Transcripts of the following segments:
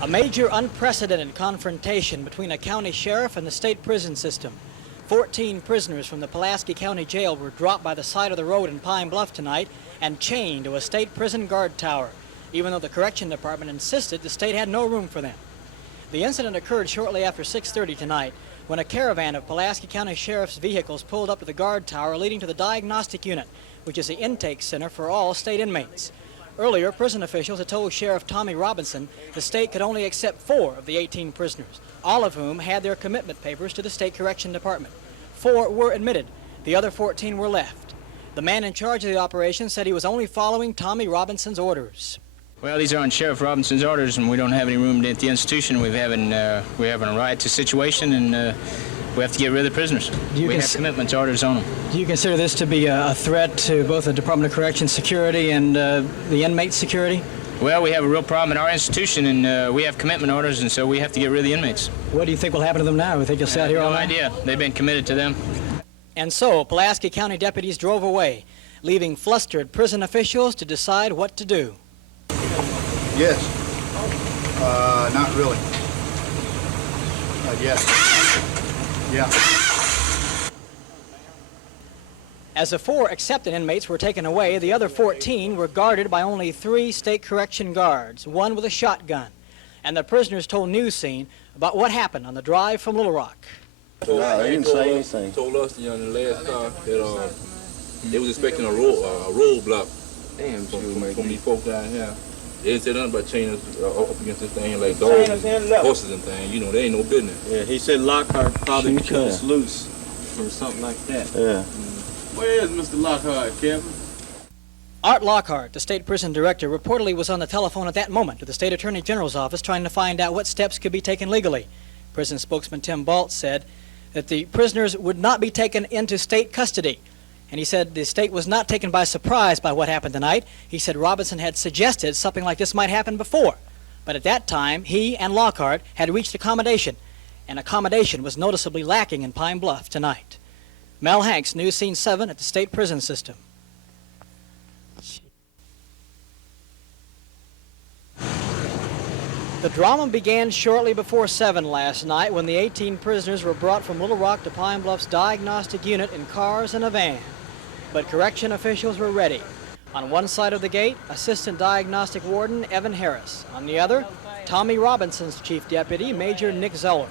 A major unprecedented confrontation between a county sheriff and the state prison system. 14 prisoners from the Pulaski County Jail were dropped by the side of the road in Pine Bluff tonight and chained to a state prison guard tower, even though the correction department insisted the state had no room for them. The incident occurred shortly after 6:30 tonight when a caravan of Pulaski County Sheriff's vehicles pulled up to the guard tower leading to the diagnostic unit, which is the intake center for all state inmates. Earlier, prison officials had told Sheriff Tommy Robinson the state could only accept 4 of the 18 prisoners, all of whom had their commitment papers to the state correction department. 4 were admitted. The other 14 were left. The man in charge of the operation said he was only following Tommy Robinson's orders. Well, these are on Sheriff Robinson's orders, and we don't have any room at the institution. We're having a riot situation, and we have to get rid of the prisoners. We have commitments orders on them. Do you consider this to be a threat to both the Department of Corrections security and the inmate security? Well, we have a real problem in our institution, and we have commitment orders, and so we have to get rid of the inmates. What do you think will happen to them now? You think you'll sit out here all night? No idea. They've been committed to them. And so, Pulaski County deputies drove away, leaving flustered prison officials to decide what to do. Yes. Not really. Yes. Yeah. As the 4 accepted inmates were taken away, the other 14 were guarded by only 3 state correction guards, one with a shotgun. And the prisoners told News Scene about what happened on the drive from Little Rock. No, they didn't say anything. Told us in the last car that they was expecting a roadblock from these folks down here. They didn't say nothing about chaining us up against this thing like dogs and horses and things. You know, they ain't no business. Yeah, he said Lockhart probably cut us loose or something like that. Yeah. Where is Mr. Lockhart, Kevin? Art Lockhart, the state prison director, reportedly was on the telephone at that moment to the state attorney general's office trying to find out what steps could be taken legally. Prison spokesman Tim Baltz said that the prisoners would not be taken into state custody. And he said the state was not taken by surprise by what happened tonight. He said Robinson had suggested something like this might happen before. But at that time, he and Lockhart had reached accommodation, and accommodation was noticeably lacking in Pine Bluff tonight. Mel Hanks, News Scene 7 at the state prison system. The drama began shortly before 7 last night when the 18 prisoners were brought from Little Rock to Pine Bluff's diagnostic unit in cars and a van. But correction officials were ready. On one side of the gate, Assistant Diagnostic Warden Evan Harris. On the other, Tommy Robinson's chief deputy, Major Nick Zeller.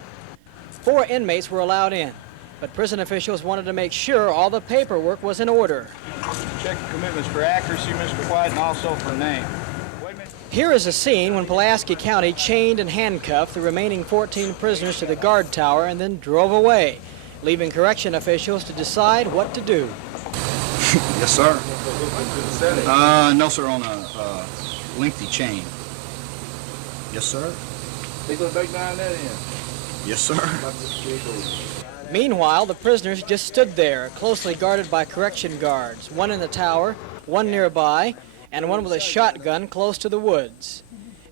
4 inmates were allowed in, but prison officials wanted to make sure all the paperwork was in order. Check the commitments for accuracy, Mr. White, and also for name. Here is a scene when Pulaski County chained and handcuffed the remaining 14 prisoners to the guard tower and then drove away, leaving correction officials to decide what to do. Yes, sir. No, sir, on a lengthy chain. Yes, sir. They go back down there then? Yes, sir. Meanwhile, the prisoners just stood there, closely guarded by correction guards, one in the tower, one nearby, and one with a shotgun close to the woods.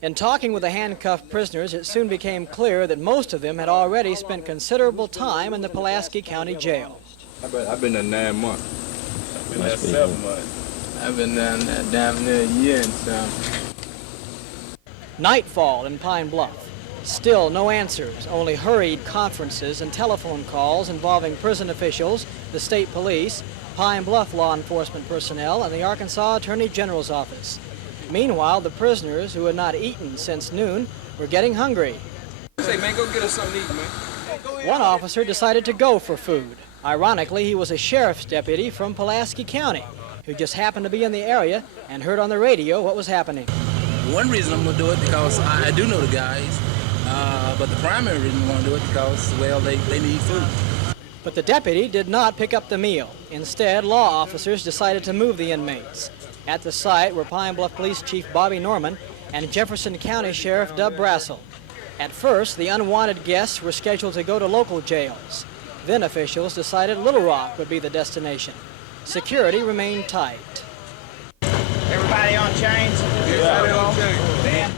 In talking with the handcuffed prisoners, it soon became clear that most of them had already spent considerable time in the Pulaski County Jail. I've been there 9 months. I've been there 7 months. I've been down there damn near a year and some. Nightfall in Pine Bluff. Still no answers, only hurried conferences and telephone calls involving prison officials, the state police, Pine Bluff law enforcement personnel, and the Arkansas Attorney General's office. Meanwhile, the prisoners, who had not eaten since noon, were getting hungry. Say, man, go get us something to eat, man. One officer decided to go for food. Ironically, he was a sheriff's deputy from Pulaski County, who just happened to be in the area and heard on the radio what was happening. One reason I'm going to do it because I do know the guys, but the primary reason I want to do it because, well, they need food. But the deputy did not pick up the meal. Instead, law officers decided to move the inmates. At the site were Pine Bluff Police Chief Bobby Norman and Jefferson County Sheriff Dub Brassel. At first, the unwanted guests were scheduled to go to local jails. Then officials decided Little Rock would be the destination. Security remained tight. Everybody on chains? Everybody on chains.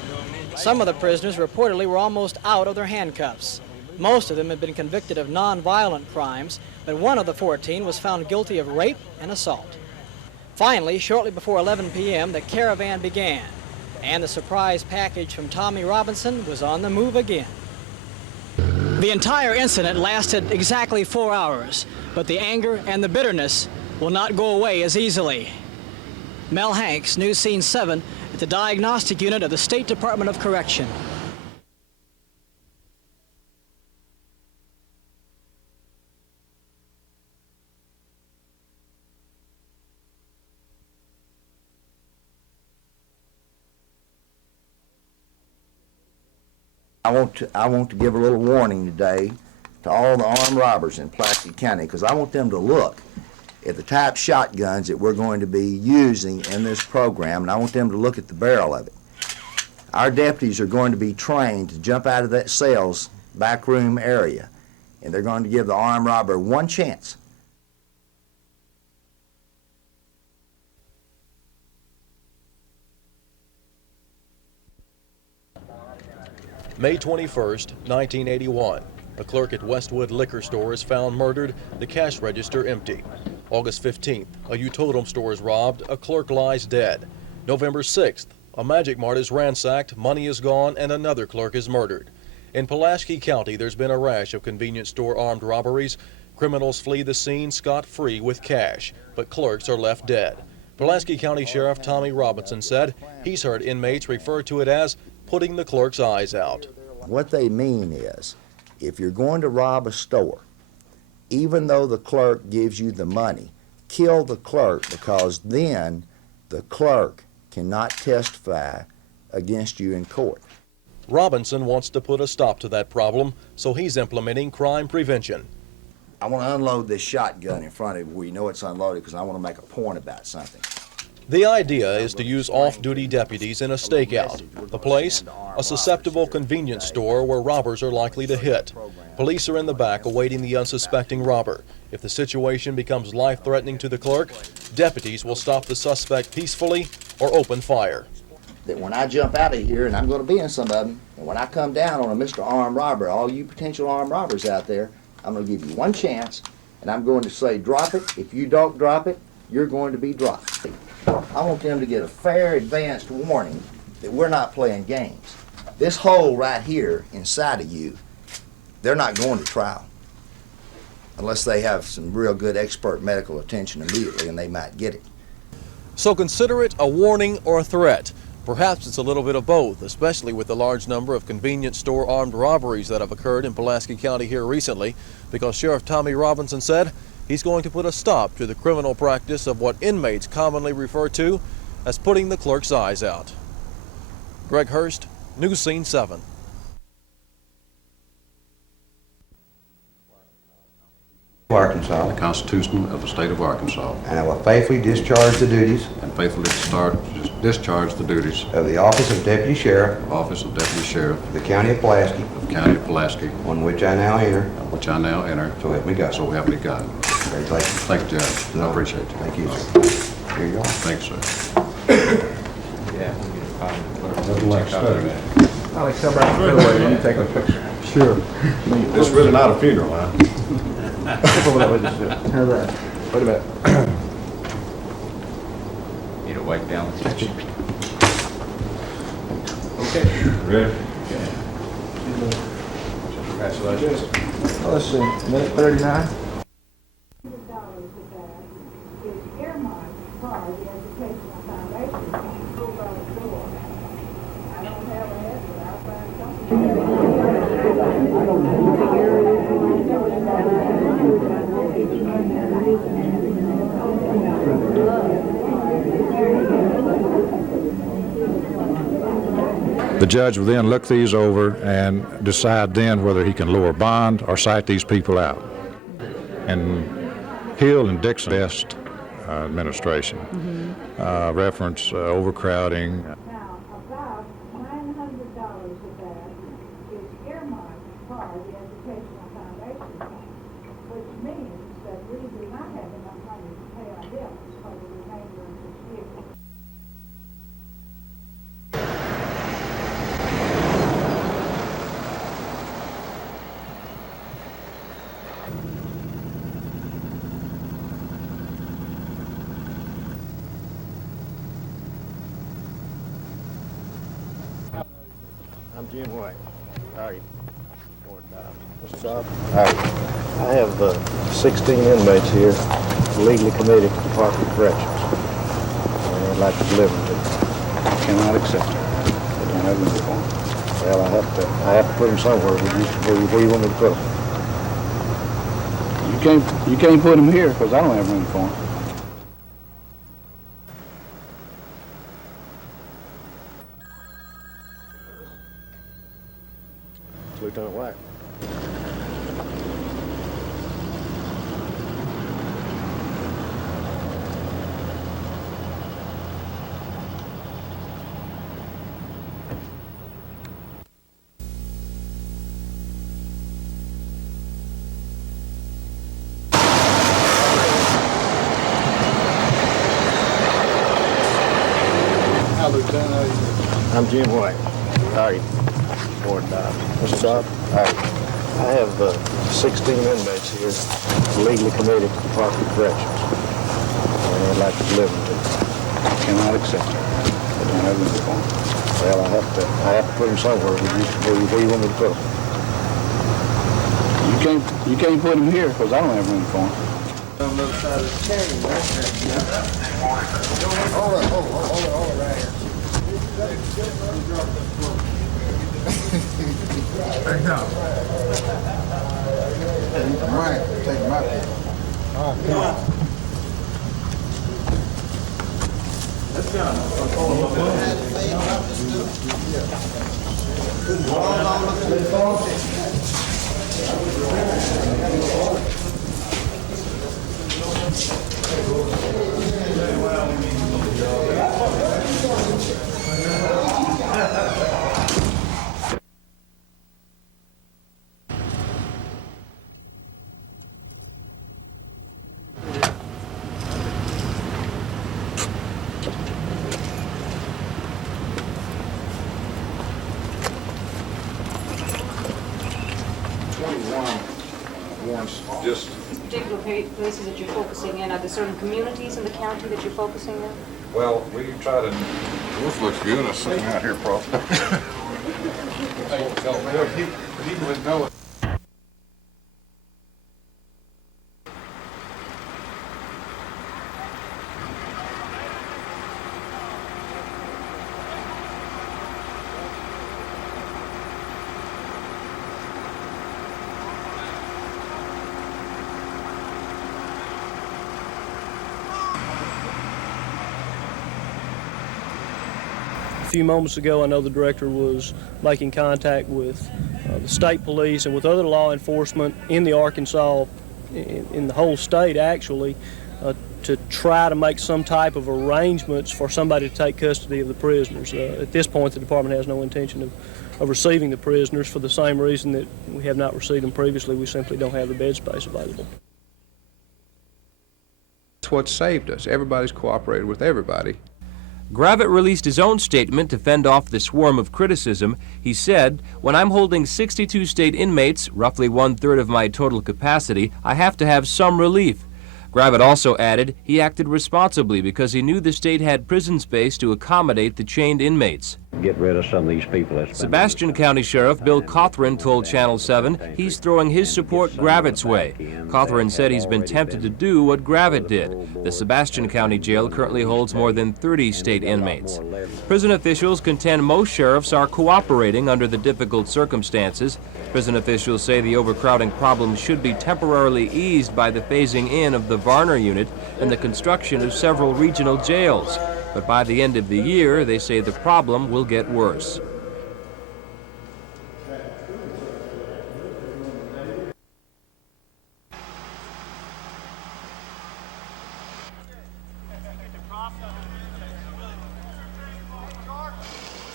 Some of the prisoners reportedly were almost out of their handcuffs. Most of them had been convicted of non-violent crimes, but one of the 14 was found guilty of rape and assault. Finally, shortly before 11 p.m., the caravan began. and the surprise package from Tommy Robinson was on the move again. The entire incident lasted exactly 4 hours, but the anger and the bitterness will not go away as easily. Mel Hanks, News Scene 7, at the Diagnostic Unit of the State Department of Correction. I want to give a little warning today to all the armed robbers in Pulaski County, because I want them to look at the type shotguns that we're going to be using in this program, and I want them to look at the barrel of it. Our deputies are going to be trained to jump out of that cell's backroom area, and they're going to give the armed robber one chance. May 21st, 1981. A clerk at Westwood Liquor Store is found murdered, the cash register empty. August 15th, a U-Totem store is robbed, a clerk lies dead. November 6th, a Magic Mart is ransacked, money is gone, and another clerk is murdered. In Pulaski County, there's been a rash of convenience store armed robberies. Criminals flee the scene scot-free with cash, but clerks are left dead. Pulaski County Sheriff Tommy Robinson said he's heard inmates refer to it as putting the clerk's eyes out. What they mean is, if you're going to rob a store, even though the clerk gives you the money, kill the clerk, because then the clerk cannot testify against you in court. Robinson wants to put a stop to that problem, so he's implementing crime prevention. I want to unload this shotgun in front of you where you know it's unloaded, because I want to make a point about something. The idea is to use off-duty deputies in a stakeout. The place, a susceptible convenience store where robbers are likely to hit. Police are in the back awaiting the unsuspecting robber. If the situation becomes life-threatening to the clerk, deputies will stop the suspect peacefully or open fire. That when I jump out of here, and I'm going to be in some of them, and when I come down on a Mr. Armed Robber, all you potential armed robbers out there, I'm going to give you one chance, and I'm going to say drop it. If you don't drop it, you're going to be dropped. I want them to get a fair advanced warning that we're not playing games. This hole right here inside of you, they're not going to trial unless they have some real good expert medical attention immediately, and they might get it. So consider it a warning or a threat. Perhaps it's a little bit of both, especially with the large number of convenience store armed robberies that have occurred in Pulaski County here recently, because Sheriff Tommy Robinson said he's going to put a stop to the criminal practice of what inmates commonly refer to as putting the clerk's eyes out. Greg Hurst, News Scene 7. Arkansas. The Constitution of the State of Arkansas. And I will faithfully discharge the duties. And faithfully discharge the duties. Of the Office of Deputy Sheriff. Office of Deputy Sheriff. Of the County of Pulaski. Of the County of Pulaski. On which I now enter. Which I now enter. So help me God. So help me God. Congratulations. Thank you, Judge. I appreciate it. Thank you, sir. Here you go. Thanks, sir. Yeah. Alex, come back to the way you take a picture. Sure. This is really not a funeral, huh? Wait a minute. Need to wipe down the kitchen. Okay. Ready? Okay. Congratulations. Let's see, minute 39. The judge will then look these over and decide then whether he can lower bond or cite these people out. And Hill and Dixon best administration reference overcrowding. Now, about $900 of that is earmarked for the Educational Foundation Fund, which means that we do not have enough money to pay our bills for the remainder of this year. I'm Jim White. How are you? Mr. Dodd? How are you? I have 16 inmates here legally committed to the Department of Corrections. And I'd like to deliver them to you. Cannot accept it. I don't have room for them. Well, I have to put them somewhere. Where you want me to put them? You can't put them here because I don't have room for them. Lieutenant White. Hi, Lieutenant. How are you? I'm Jim White. How are you? Mr. Dodd? How are you? I have 16 inmates here legally committed to the Department of Corrections. And I'd like to deliver them to you. Cannot accept it. I don't have room for them. Well, I have to put them somewhere. Where you want me to put them? You can't put them here because I don't have room for them. On the other side of the canyon, Hold it right here. I'm right. Take my pick. All right, come on. Let's Just particular places that you're focusing in? Are there certain communities in the county that you're focusing in? well, we try to. This looks good. It's sitting out here, probably. People would know it. A few moments ago, I know the director was making contact with the state police and with other law enforcement in the Arkansas, in the whole state actually, to try to make some type of arrangements for somebody to take custody of the prisoners. At this point, the department has no intention of receiving the prisoners for the same reason that we have not received them previously. We simply don't have the bed space available. That's what saved us. Everybody's cooperated with everybody. Gravett released his own statement to fend off the swarm of criticism. He said, "When I'm holding 62 state inmates, roughly 1/3 of my total capacity, I have to have some relief." Gravett also added he acted responsibly because he knew the state had prison space to accommodate the chained inmates. Get rid of some of these people. Sebastian County Sheriff Bill Cothran told Channel 7 he's throwing his support Gravett's way. Cothran said he's been tempted to do what Gravett did. The Sebastian County Jail currently holds more than 30 state inmates. Prison officials contend most sheriffs are cooperating under the difficult circumstances. Prison officials say the overcrowding problem should be temporarily eased by the phasing in of the Varner unit and the construction of several regional jails. But by the end of the year, they say the problem will get worse.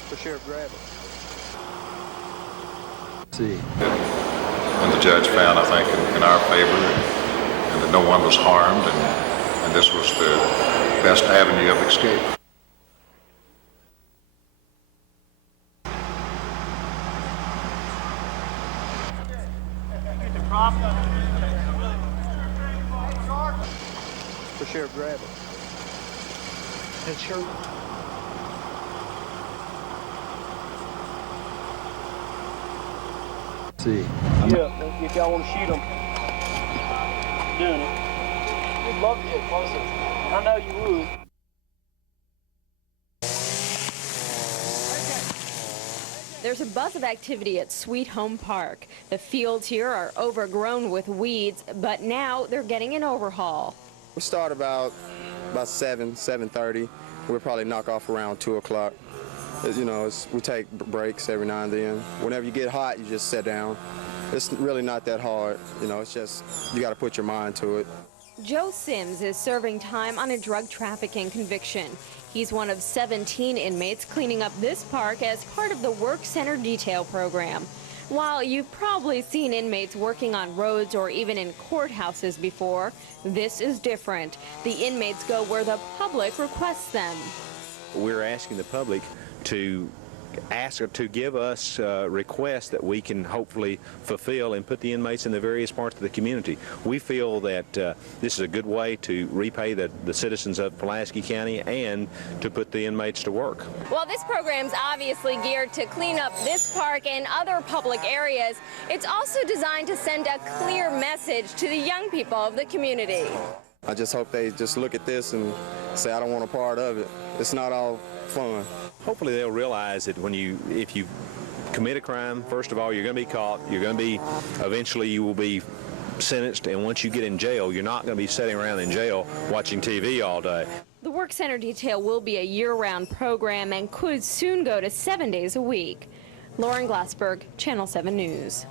For Sheriff Gravett. See. And the judge found, I think, in our favor, and that no one was harmed, and this was the best avenue of escape. For Sheriff Gravett. And Sheriff. See. Yeah, if y'all want to shoot them, doing it. We'd love to get closer. I know you would. There's a buzz of activity at Sweet Home Park. The fields here are overgrown with weeds, but now they're getting an overhaul. We start about 7:30. We'll probably knock off around 2 o'clock. You know, we take breaks every now and then. Whenever you get hot, you just sit down. It's really not that hard. You know, it's just, you got to put your mind to it. Joe Sims is serving time on a drug trafficking conviction. He's one of 17 inmates cleaning up this park as part of the Work Center Detail program. While you've probably seen inmates working on roads or even in courthouses before, this is different. The inmates go where the public requests them. We're asking the public to ask or to give us requests that we can hopefully fulfill and put the inmates in the various parts of the community. We feel that this is a good way to repay the citizens of Pulaski County and to put the inmates to work. While this program's obviously geared to clean up this park and other public areas, it's also designed to send a clear message to the young people of the community. I just hope they just look at this and say, I don't want a part of it. It's not all fun. Hopefully they'll realize that if you commit a crime, first of all, you're going to be caught. You're going to be, eventually you will be sentenced, and once you get in jail, you're not going to be sitting around in jail watching TV all day. The Work Center Detail will be a year-round program and could soon go to 7 days a week. Lauren Glassberg, Channel 7 News.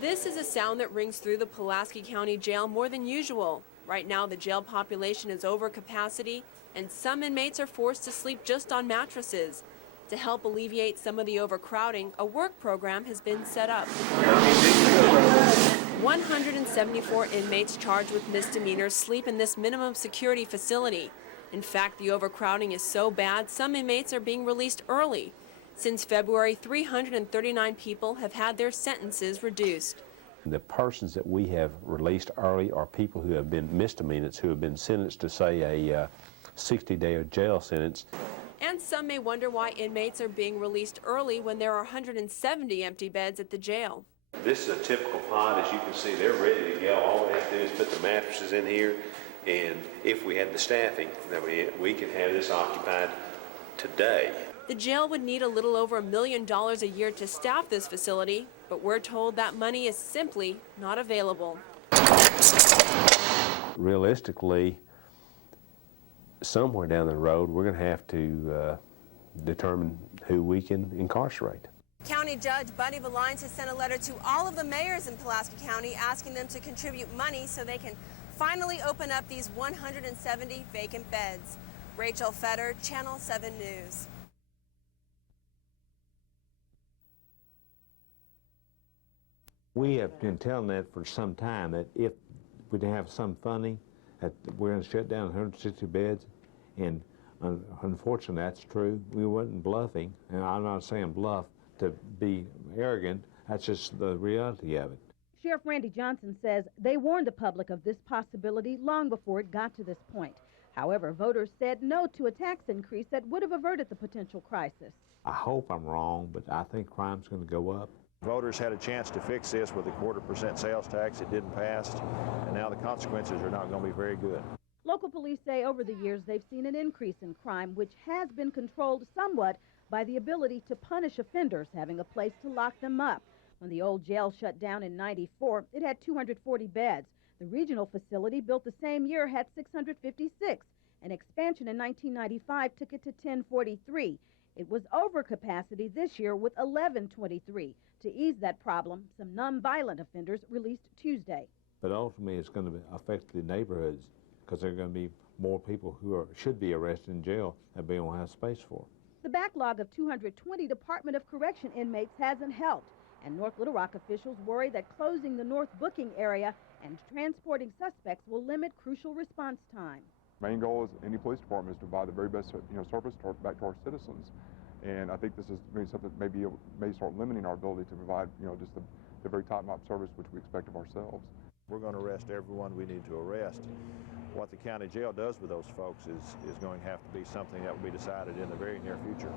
This is a sound that rings through the Pulaski County Jail more than usual. Right now, the jail population is over capacity, and some inmates are forced to sleep just on mattresses. To help alleviate some of the overcrowding, a work program has been set up. 174 inmates charged with misdemeanors sleep in this minimum security facility. In fact, the overcrowding is so bad, some inmates are being released early. Since February, 339 people have had their sentences reduced. The persons that we have released early are people who have been misdemeanors, who have been sentenced to, say, a 60-day jail sentence. And some may wonder why inmates are being released early when there are 170 empty beds at the jail. This is a typical pod. As you can see, they're ready to go. All we have to do is put the mattresses in here, and if we had the staffing, then we could have this occupied today. The jail would need a little over $1 million a year to staff this facility, but we're told that money is simply not available. Realistically, somewhere down the road, we're going to have to determine who we can incarcerate. County Judge Buddy Valines has sent a letter to all of the mayors in Pulaski County asking them to contribute money so they can finally open up these 170 vacant beds. Rachel Fetter, Channel 7 News. We have been telling that for some time, that if we have some funding, that we're going to shut down 160 beds, and unfortunately that's true. We wasn't bluffing, and I'm not saying bluff to be arrogant, that's just the reality of it. Sheriff Randy Johnson says they warned the public of this possibility long before it got to this point. However, voters said no to a tax increase that would have averted the potential crisis. I hope I'm wrong, but I think crime's going to go up. Voters had a chance to fix this with a 0.25% sales tax. It didn't pass, and now the consequences are not going to be very good. Local police say over the years they've seen an increase in crime, which has been controlled somewhat by the ability to punish offenders, having a place to lock them up. When the old jail shut down in '94, it had 240 beds. The regional facility, built the same year, had 656. An expansion in 1995 took it to 1043. It was over capacity this year with 1123. To ease that problem, some nonviolent offenders released Tuesday. But ultimately, it's going to affect the neighborhoods because there are going to be more people who should be arrested in jail that we don't have space for. The backlog of 220 Department of Correction inmates hasn't helped, and North Little Rock officials worry that closing the North booking area and transporting suspects will limit crucial response time. Main goal is any police department is to provide the very best service back to our citizens, and I think this is maybe something that may start limiting our ability to provide just the very top-notch service which we expect of ourselves. We're going to arrest everyone we need to arrest. What the county jail does with those folks is going to have to be something that will be decided in the very near future.